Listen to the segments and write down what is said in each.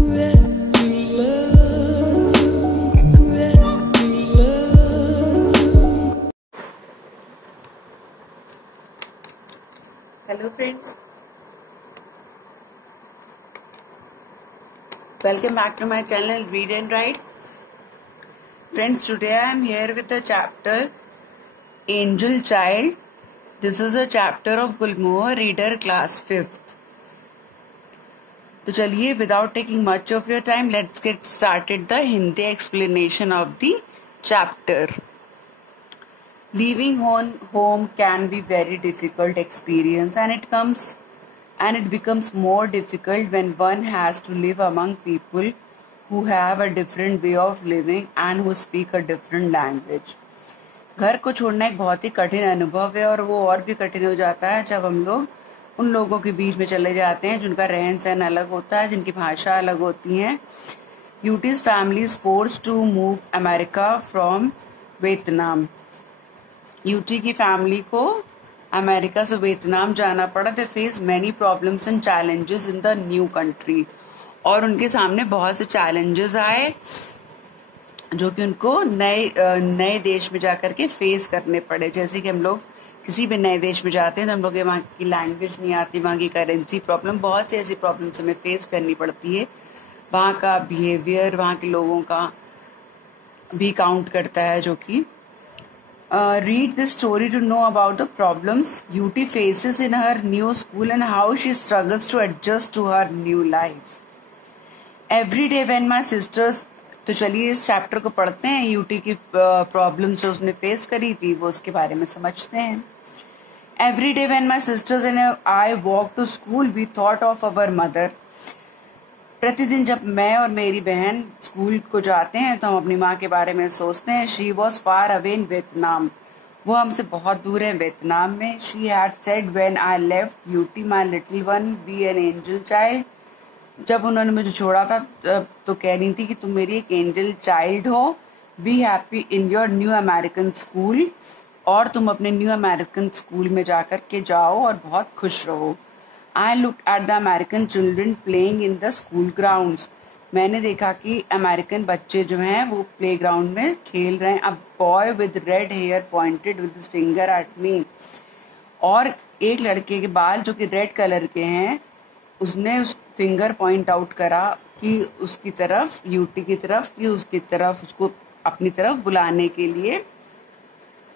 Hello friends, welcome back to my channel Read and Write. Friends, today I am here with the chapter Angel Child. This is a chapter of Gulmohar, reader class 5th. तो चलिए, without taking much of your time, let's get started the Hindi explanation of the chapter. Leaving home can be very difficult experience, and it becomes more difficult when one has to live among people who have a different way of living and who speak a different language. घर को छोड़ना एक बहुत ही कठिन अनुभव है, और वो और भी कठिन हो जाता है जब हम लोग उन लोगों के बीच में चले जाते हैं जिनका रहन सहन अलग होता है, जिनकी भाषा अलग होती है. Ut's family is forced to move America from Vietnam. Ut की फैमिली को अमेरिका से वियतनाम जाना पड़ा. They face many problems and challenges in the new country. और उनके सामने बहुत से चैलेंजेस आए जो कि उनको नए देश में जाकर के फेस करने पड़े. जैसे कि हम लोग किसी भी नए देश में जाते हैं तो हम लोग वहाँ की लैंग्वेज नहीं आती, वहाँ की करेंसी प्रॉब्लम, बहुत सी ऐसी प्रॉब्लम्स हमें फेस करनी पड़ती है. वहाँ का बिहेवियर, वहाँ के लोगों का भी काउंट करता है. जो कि read this story to know about the problems UT faces in her new school and how she struggles to adjust to her new life. Every day when my sisters. तो चलिए इस चैप्टर को पढ़ते हैं. यूटी की problems जो उसने face करी थी वो उसके बारे में समझते हैं. Every day when my sisters and I walk to school we thought of our mother. प्रतिदिन जब मैं और मेरी बहन स्कूल को जाते हैं तो हम अपनी माँ के बारे में सोचते हैं. She was far away in Vietnam. वो हमसे बहुत दूर है वियतनाम में. She had said when I left Ut my little one be an angel child. जब उन्होंने मुझे छोड़ा था तो कह रही थी कि तुम मेरी एक एंजल चाइल्ड हो. Be happy in your new American school. और तुम अपने न्यू अमेरिकन स्कूल में जाकर के जाओ और बहुत खुश रहो. I looked at the American children playing in the school grounds. मैंने देखा कि अमेरिकन बच्चे जो हैं वो प्ले ग्राउंड में खेल रहे हैं. A boy with red hair pointed with his finger at me. और एक लड़के के बाल जो कि रेड कलर के हैं उसने उस फिंगर पॉइंट आउट करा कि उसकी तरफ, यूटी की तरफ, कि उसकी तरफ, उसको अपनी तरफ बुलाने के लिए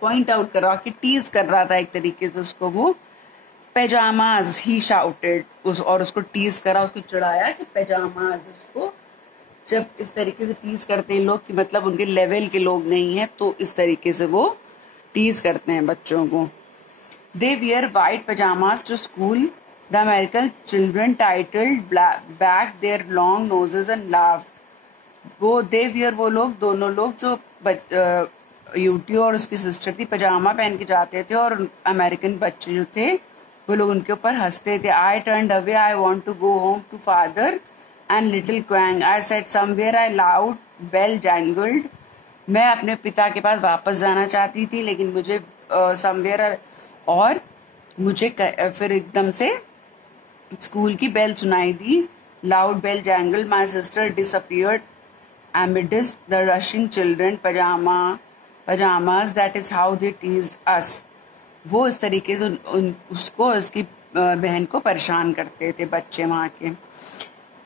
पॉइंट आउट करा, कि टीज कर रहा था एक तरीके से उसको. वो पैजामाज ही शाउटेड. और उसको टीज करा, उसको चिढ़ाया कि पैजामाज. उसको जब इस तरीके से टीज करते हैं लोग कि मतलब उनके लेवल के लोग नहीं है, तो इस तरीके से वो टीज करते हैं बच्चों को. They wear white pyjamas to school. The American children titled back their long noses and laughed. वो दे वियर वो लोग, दोनों लोग जो यूटी और उसकी सिस्टर थी पजामा पहन के जाते थे, और अमेरिकन बच्चे जो थे वो लोग उनके ऊपर हंसते थे. I turned away, I want to go home to father and little Quang. I said somewhere I loud bell jangled. मैं अपने पिता के पास वापस जाना चाहती थी, लेकिन मुझे समवेयर और मुझे फिर एकदम से स्कूल की बेल सुनाई दी. Loud bell jangled. My sister disappeared amidst the rushing children pajamas. That is how they teased us. वो इस तरीके से उसको, उसकी बहन को परेशान करते थे बच्चे वहाँ के.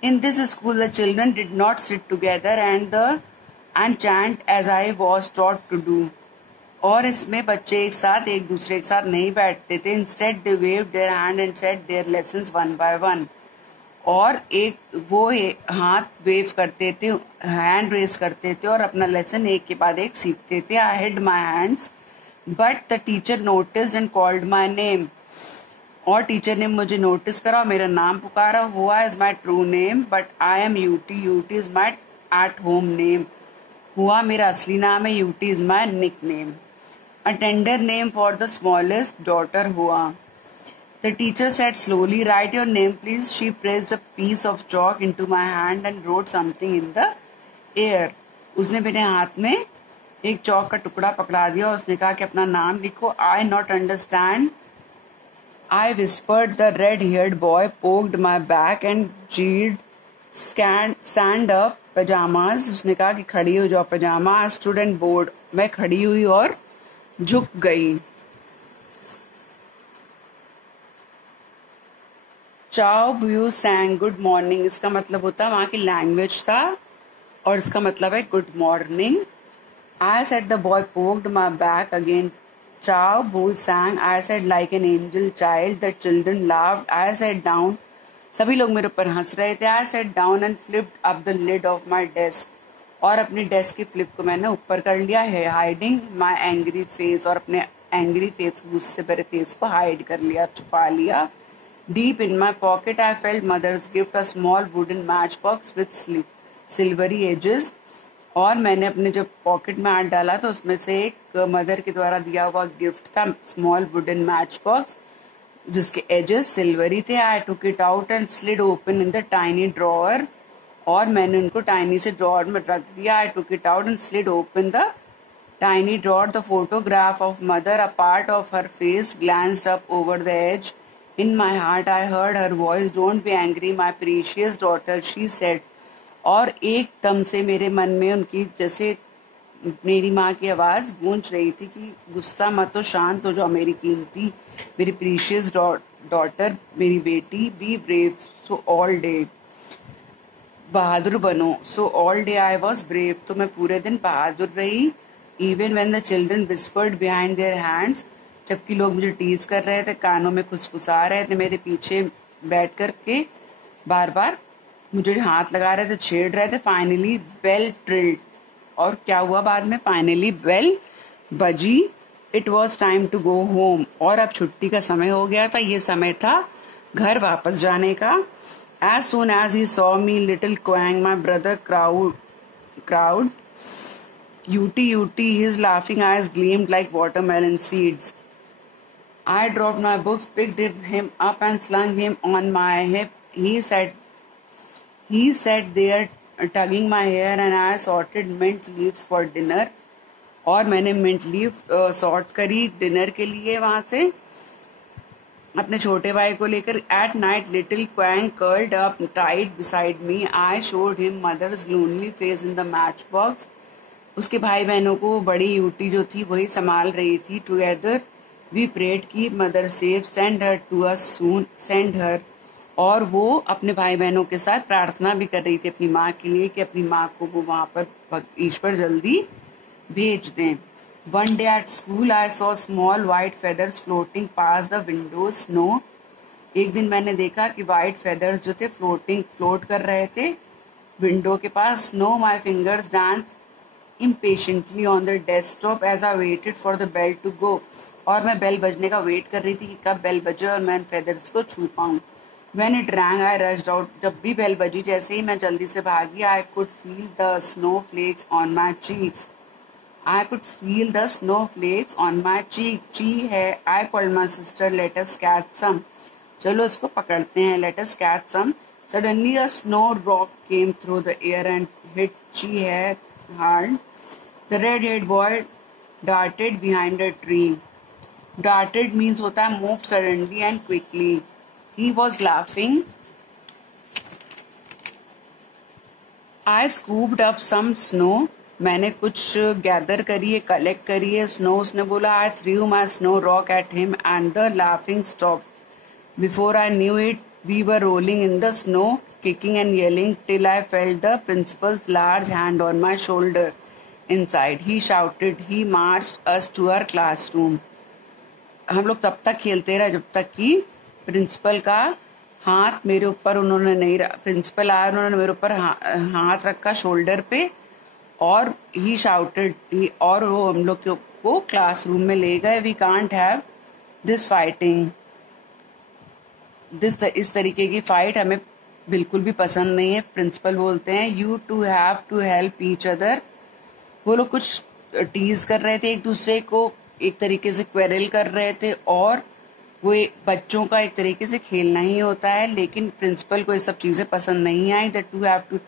In this school the children did not sit together and chant as I was taught to do. और इसमें बच्चे एक साथ, एक दूसरे के साथ नहीं बैठते थे. Instead they waved their hand and said their lessons one by one. और वो हाथ वेव करते थे, हैंड रेस करते थे और अपना लेसन एक के बाद एक सीखते थे. I head my hands but the teacher noticed and called my name. और टीचर ने मुझे नोटिस करा और मेरा नाम पुकारा. Hoa is my true name but I am Ut. Ut is my at home name. Hoa मेरा असली नाम है, Ut is my nickname. A tender name for the smallest daughter हुआ. The teacher said slowly, write your name please. She pressed a piece of chalk into my hand and wrote something in the air. उसने मेरे हाथ में एक चौक का टुकड़ा पकड़ा दिया और उसने कहा कि अपना नाम लिखो. I not understand. I whispered. The red-haired boy poked my back and jeered stand up pyjamas, उसने कहा कि खड़ी हो जाओ पजामा। स्टूडेंट बोर्ड, मैं खड़ी हुई और झुक गई। चाओ ब्यू सैंग गुड मॉर्निंग, इसका मतलब होता है, वहां की लैंग्वेज था और इसका मतलब है good morning. I said the boy poked my back again. चाओ बू sang, I said like an angel child, the children laughed. I said down, सभी लोग मेरे ऊपर हंस रहे थे। I set down and flipped up the lid of my desk, और अपनी डेस्क की फ्लिप को मैंने ऊपर कर लिया है। हाइडिंग माई एंग्री फेस, और अपने एंग्री फेस, गुस्से भरे फेस को हाइड कर लिया, छुपा लिया। Deep in my pocket I felt mother's gift, a small wooden match box with silvery edges, और मैंने अपने जब पॉकेट में हाथ डाला तो उसमें से एक मदर के द्वारा दिया हुआ गिफ्ट था, स्मॉल वुडन मैच बॉक्स जिसके एजेस सिल्वरी थे। I took it out and slid open in the tiny drawer, और मैंने उनको टाइनी से ड्रॉअर में रख दिया। I took it out and slid open the tiny drawer, the photograph of mother, a part of her face glanced up over the edge. In my heart I heard her voice, don't be angry my precious daughter, she said. और एकदम से मेरे मन में उनकी जैसे मेरी माँ की आवाज गूंज रही थी कि गुस्सा मत हो, शांत हो जाओ मेरी कीमती, मेरी प्रीशियस डॉटर, मेरी बेटी। Be brave so all day, बहादुर बनो। So all day I was brave, तो मैं पूरे दिन बहादुर रही। Even when the children whispered behind their hands, जबकि लोग मुझे टीज कर रहे थे, कानों में खुसफुसा रहे थे, मेरे पीछे बैठ करके बार बार मुझे हाथ लगा रहे थे, छेड़ रहे थे। फाइनली बेल ट्रिल्ड, और क्या हुआ बाद में, फाइनली बेल बजी। It was time to go home, और अब छुट्टी का समय हो गया था, ये समय था घर वापस जाने का। As soon as he saw me little Quang my brother crowed Ut Ut, his laughing eyes gleamed like watermelon seeds. I dropped my books, picked him up and slung him on my hip. He sat there tugging my hair and I sorted mint leaves for dinner. और मैंने mint leave sort करी dinner के लिए वहां से अपने छोटे भाई को लेकर। At night little Quang curled up tight beside me, I showed him mother's lonely face in the match box. उसके भाई बहनों को बड़ी यूटी जो थी वही संभाल रही थी। Together we prayed keep mother safe, send her to us soon, send her, और वो अपने भाई बहनों के साथ प्रार्थना भी कर रही थी अपनी माँ के लिए कि अपनी माँ को वो वहां पर ईश्वर जल्दी भेज दें। One day at school I saw small white feathers floating pass the window snow. एक दिन मैंने देखा कि व्हाइट फेदर्स जो थे फ्लोट कर रहे थे विंडो के पास। Snow my fingers dance impatiently on the desktop as I waited for the bell to go, और मैं बेल बजने का वेट कर रही थी कि कब बेल बजे और मैं फेदर्स को छू पाऊं। When it rang, I rushed out. जब भी बेल बजी जैसे ही मैं जल्दी से भागी। I could feel the snowflakes on my cheeks. I could feel the snowflakes on my cheek. ची है। I called my sister, let us catch some. चलो इसको पकड़ते हैं, let us catch some. Suddenly a snow rock came through the air and hit ची है hard. The red-haired boy darted behind a tree. Darted means होता है moved suddenly and quickly. He was laughing. I scooped up some snow. मैंने कुछ gather करी है, collect करी है स्नो, उसने बोला। I threw my snow rock at him and the laughing stopped. Before I knew it, we were rolling in the snow, kicking and yelling till I felt the principal's large hand on my shoulder. Inside, he shouted. He marched us to our classroom. हम लोग तब तक खेलते रहे जब तक कि principal का हाथ मेरे ऊपर उन्होंने नहीं, प्रिंसिपल आया, उन्होंने मेरे ऊपर हाथ रखा शोल्डर पे, और ही शाउटेड, और वो हम लोग को क्लासरूम में ले गए। We can't have this fighting, इस तरीके की फाइट हमें बिल्कुल भी पसंद नहीं है। प्रिंसिपल बोलते हैं you two have to help each other. वो लोग कुछ टीज कर रहे थे एक दूसरे को, एक तरीके से क्वेरल कर रहे थे, और वो बच्चों का एक तरीके से खेलना ही होता है। लेकिन प्रिंसिपल को ये सब चीजें पसंद नहीं आई, दैट टू हैव टू,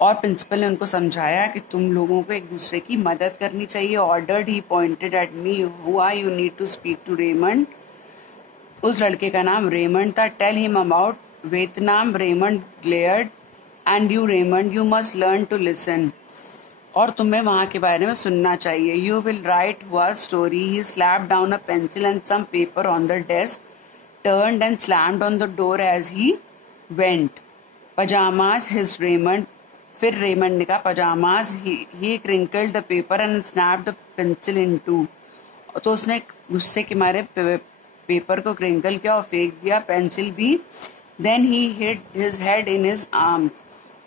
और प्रिंसिपल ने उनको समझाया कि तुम लोगों को एक दूसरे की मदद करनी चाहिए। Ordered, he pointed at me, Hoa you need to speak to Raymond. उस लड़के का नाम रेमंड था। Tell him about Vietnam. Raymond glared, and you Raymond you must learn to listen, और तुम्हें वहां के बारे में सुनना चाहिए. You will write Hoa story. He slapped down a pencil and some paper on the desk, turned and slammed on the door as he went. Pajamas, his Raymond. फिर Raymond ने कहा pyjamas. He crinkled the paper and snapped the pencil in two. तो उसने गुस्से के मारे paper को crinkle किया और फेंक दिया, पेंसिल भी. Then he hid his head in his arm,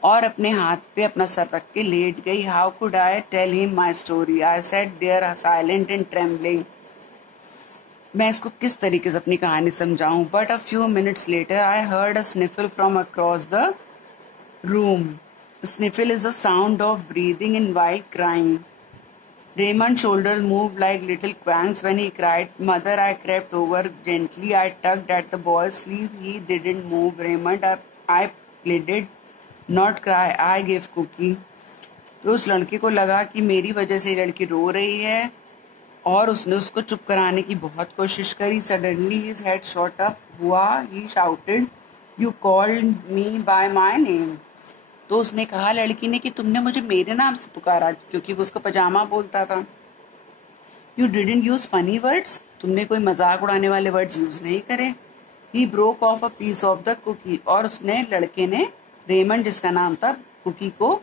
और अपने हाथ पे अपना सर रख के लेट गई. How could I tell him my story. I sat there silent and trembling. मैं इसको किस तरीके से अपनी कहानी समझाऊं. But a few minutes later I heard a sniffle from across the room. Sniffle is the sound of breathing in while crying. Raymond's shoulders moved like little quangs when he cried. Mother, I crept over gently. I tugged at the boy's sleeve. He didn't move. Raymond, I pleaded. Not cry. I gave cookie. तो उस लड़के को लगा कि मेरी वजह से लड़की रो रही है, और उसने उसको चुप कराने की बहुत कोशिश करी. Suddenly his head shot up. हुआ, he shouted. You called me by my name. तो उसने कहा लड़की ने कि तुमने मुझे मेरे नाम से पुकारा, क्योंकि वो उसको पजामा बोलता था. You didn't use funny words. तुमने कोई मजाक उड़ाने वाले वर्ड्स यूज नहीं करे. He broke off a piece of the cookie. और उसने लड़के ने, रेमंड जिसका नाम था, कुकी को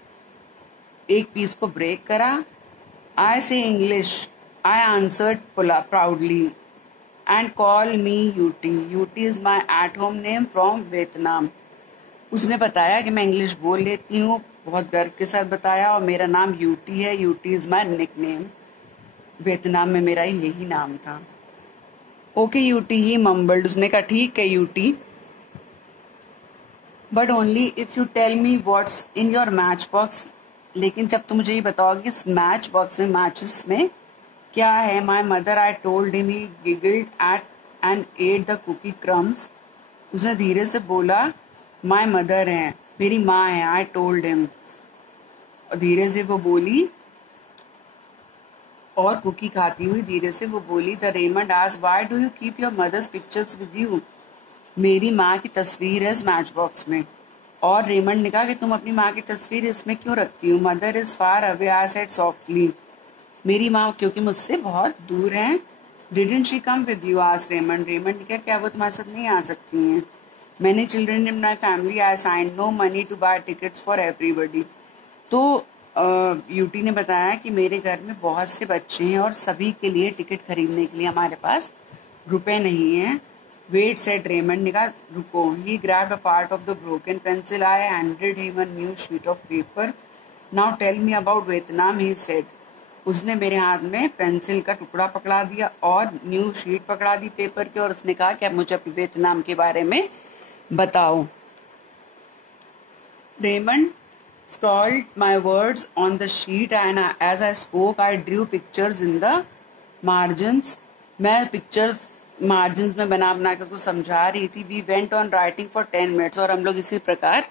एक पीस को ब्रेक करा. आई से English. I answered proudly. And call me UT. Ut is my at home name from Vietnam. उसने बताया कि मैं इंग्लिश बोल लेती हूँ, बहुत गर्व के साथ बताया, और मेरा नाम यूटी है. Ut is my nickname. Vietnam में मेरा यही नाम था. Okay Ut, he mumbled. उसने कहा ठीक है Ut, but only if you tell me what's in your match box. लेकिन जब तुम मुझे ये बताओगे इस मैच बॉक्स में, मैचेस में क्या है. My mother, I told him. He giggled at and at the cookie crumbs. उसने धीरे से बोला माई मदर है, मेरी माँ है. आई टोल्ड हिम. धीरे से वो बोली, और कुकी खाती हुई धीरे से वो बोली. The Raymond asked, why do you keep your mother's pictures with you. मेरी माँ की तस्वीर है इस मैच बॉक्स में. और रेमंड ने कहा कि तुम अपनी माँ की तस्वीर इसमें क्यों रखती हो. Mother is far away. I said softly. मेरी माँ क्योंकि मुझसे बहुत दूर है. Didn't she come with you. Asked Raymond. Raymond ने कहा क्या वो तुम्हारे साथ नहीं आ सकती हैं. Many children in my family, I assigned no money to buy tickets for everybody. तो यूटी ने बताया कि मेरे घर में बहुत से बच्चे हैं और सभी के लिए टिकट खरीदने के लिए हमारे पास रुपए नहीं है. वेट सेड रेमंड ने कहा रुको. He grabbed a part of the broken pencil. I handed him a new sheet of paper. Now tell me about Vietnam. He said. उसने मेरे हाथ में पेंसिल का टुकड़ा पकड़ा दिया और न्यू शीट पकड़ा दी पेपर के, और उसने कहा कि अब मुझे वियतनाम के बारे में बताओ. Raymond scrawled my words on the sheet and as I spoke I drew pictures in the margins. मैं pictures margins में बना बना कर कुछ समझा रही थी. We went on writing for 10 minutes. और हम लोग इसी प्रकार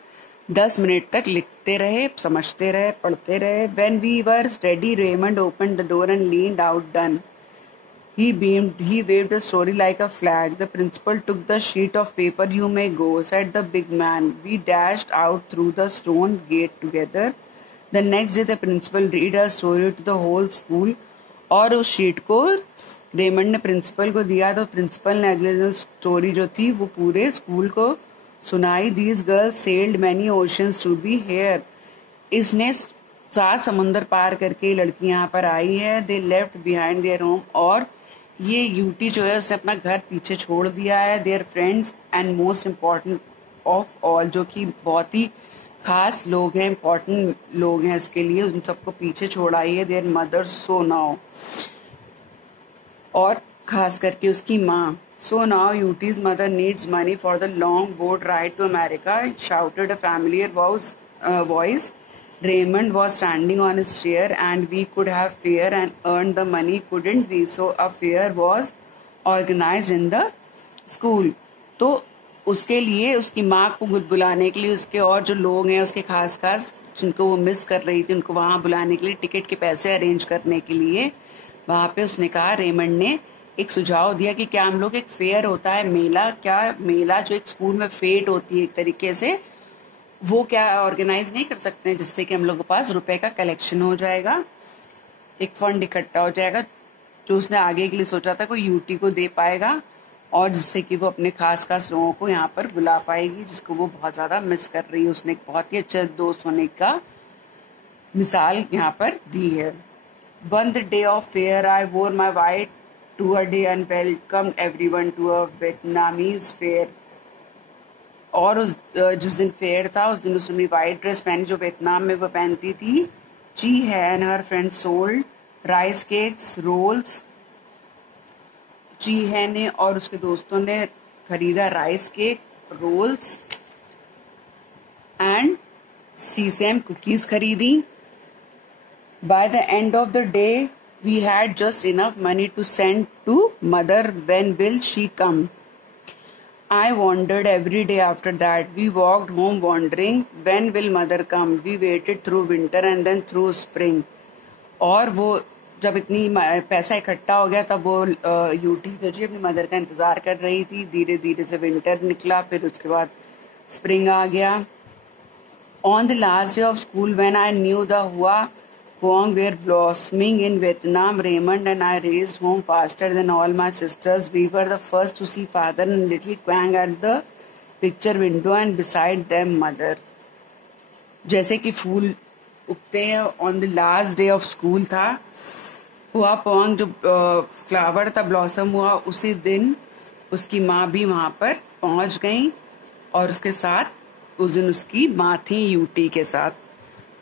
10 मिनट तक लिखते रहे, समझते रहे, पढ़ते रहे. When we were ready, Raymond opened the door and leaned out. Done. He beamed. He waved the story like a flag. The principal took the sheet of paper. You may go, said the big man. We dashed out through the stone gate together. The next day, the principal read a story to the whole school. और उस sheet को Raymond ने principal को दिया, तो principal ने अगले दिन स्टोरी जो थी वो पूरे स्कूल को सुनाई. These girls sailed many oceans to be here. इसने 7 समुंदर पार करके लड़की यहाँ पर आई है. They left behind their home. और ये यूटी जो है उसने अपना घर पीछे छोड़ दिया है. Their friends and most important of all, जो कि बहुत ही खास लोग हैं, इम्पॉर्टेंट लोग हैं इसके लिए, उन सबको पीछे छोड़ आई है. There mother. So now. और खास करके उसकी माँ. So now Ut's mother needs money for the long boat ride to America. Shouted a familiar voice. Raymond was standing on his chair and we could have fare and earned the money, couldn't we? So a fare was organized in the school. तो उसके लिए उसकी माँ को बुलाने के लिए उसके और जो लोग हैं उसके खास खास जिनको वो मिस कर रही थी उनको वहां बुलाने के लिए टिकट के पैसे अरेंज करने के लिए वहां पे उसने कहा, रेमंड ने एक सुझाव दिया कि क्या हम लोग एक फेयर होता है मेला, क्या मेला जो एक स्कूल में फेट होती है एक तरीके से वो क्या ऑर्गेनाइज नहीं कर सकते हैं जिससे कि हम लोगों के पास रुपए का कलेक्शन हो जाएगा, एक फंड इकट्ठा हो जाएगा जो उसने आगे के लिए सोचा था कोई यूटी को दे पाएगा, और जिससे कि वो अपने खास खास लोगों को यहाँ पर बुला पाएगी जिसको वो बहुत ज्यादा मिस कर रही है। उसने एक बहुत ही अच्छा दोस्त होने का मिसाल यहाँ पर दी है। On the day of fair I wore my white to a day and welcome everyone to a Vietnamese fair. और जिस दिन फेयर था उस दिन उसने वाइट ड्रेस पहनी जो वियतनाम में वो पहनती थी। ची है and her friend sold rice cakes rolls. जी है ने और उसके दोस्तों ने खरीदा rice cake, rolls and sesame cookies खरीदी। By the end of the day we had just enough money to send to mother when will she come. I wandered every day after that. We walked home wondering when will mother come. We waited through winter and then through spring. और वो जब इतनी पैसा इकट्ठा हो गया तब वो यूटी जो जी अपनी मदर का इंतजार कर रही थी। धीरे धीरे से विंटर निकला, फिर उसके बाद स्प्रिंग आ गया। On the last day of school when I knew the Hua Quang were blossoming in Vietnam, Raymond and I raced home faster than all my sisters. We were the first to see father and little Quang at the picture window and beside them mother. जैसे कि फूल उगते हैं on the last day of school था, हुआ पोंग जो flower था blossom हुआ उसी दिन उसकी माँ भी वहां पर पहुंच गई और उसके साथ उस दिन उसकी माँ थी यूटी के साथ।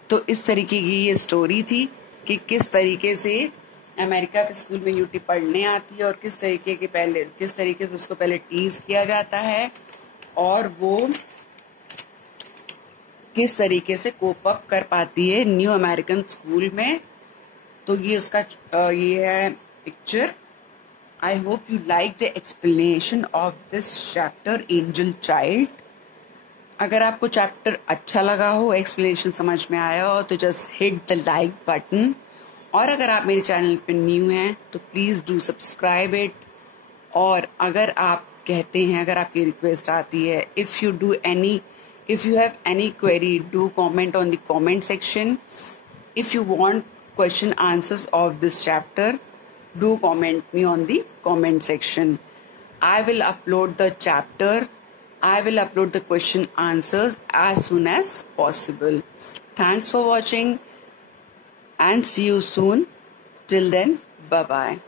तो इस तरीके की ये स्टोरी थी कि किस तरीके से अमेरिका के स्कूल में यूटी पढ़ने आती है और किस तरीके से उसको पहले टीज किया जाता है और वो किस तरीके से कोप अप कर पाती है न्यू अमेरिकन स्कूल में। तो ये उसका ये है picture. I hope you like the explanation of this chapter angel child. अगर आपको चैप्टर अच्छा लगा हो, एक्सप्लेनेशन समझ में आया हो तो just hit the like button. और अगर आप मेरे चैनल पे न्यू हैं तो प्लीज डू सब्सक्राइब इट। और अगर आप कहते हैं, अगर आपकी रिक्वेस्ट आती है, if you have any query do comment on the comment section. If you want question answers of this chapter, do comment me on the comment section. I will upload the chapter, I will upload the question answers as soon as possible. Thanks for watching and see you soon. Till then, bye bye.